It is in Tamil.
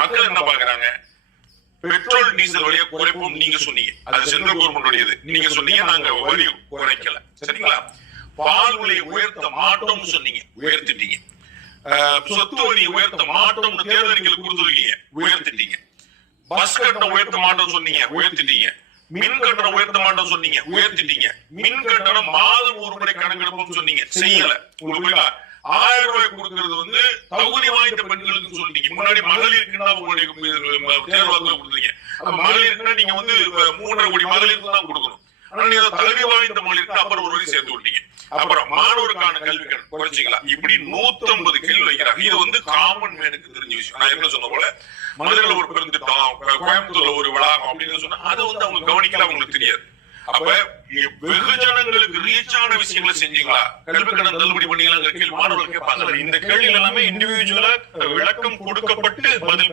மக்கள் என்ன பாக்குறாங்க? பெட்ரோல் டீசல் வழியா குறைப்போம் நீங்க சொன்னீங்க, அது சென்ட்ரல் கவர்மெண்ட் நீங்க சொன்னீங்க, நாங்க வரி குறைக்கல, சரிங்களா? பால் விலையை உயர்த்த மாட்டோம்னு சொன்னீங்க, உயர்த்திட்டீங்க. சொத்து வரி உயர்த்த மாட்டோம்னு தேர்தலுக்கு கொடுத்துருக்கீங்க, உயர்த்திட்டீங்க. பஸ் கட்டணம் உயர்த்த மாட்டோம் சொன்னீங்க, உயர்த்திட்டீங்க. மின் கட்டணம் உயர்த்த மாட்டோம் சொன்னீங்க, உயர்த்திட்டீங்க. மின் கட்டணம் மாதம் ஒரு முறை கணக்கெடுப்போம் சொன்னீங்க, செய்யல. உங்களுக்கு 1000 ரூபாய் கொடுக்கிறது வந்து தகுதி வாய்ந்த பெண்களுக்கு சொல்லிட்டீங்க. முன்னாடி மகளிருக்குன்னா உங்களுடைய தேர்வாக்கு கொடுத்தீங்க. மகளிருக்குன்னா நீங்க வந்து 3.5 கோடி மகளிருக்கு தான் கொடுக்கணும். ஆனா நீங்க தகுதி வாய்ந்த மகளிருக்கு அப்புறம் ஒரு வரி சேர்த்து விட்டீங்க. அப்புறம் மாணவருக்கான கல்வி கடன் குறைச்சிக்கலாம். இப்படி 150 கேள்வி வைக்கிறாங்க. இது வந்து காமன் மேனுக்கு தெரிஞ்ச விஷயம். நான் என்ன சொன்ன போல மதுரையில ஒரு பெருந்திட்டம், கோயம்புத்தூர்ல ஒரு வளாகம் அப்படின்னு சொன்னா அதை வந்து அவங்க கவனிக்கல, அவங்களுக்கு தெரியாது. அப்ப வெகுஜனங்களுக்கு ரீச் ஆன விஷயங்களை செஞ்சீங்களா? கல்வி கடன் தள்ளுபடி பண்ணீங்களா? கேள்வி மாணவர்கள் கேட்பாங்க. இந்த கேள்விகள் எல்லாமே இண்டிவிஜுவலா விளக்கம் கொடுக்கப்பட்டு பதில்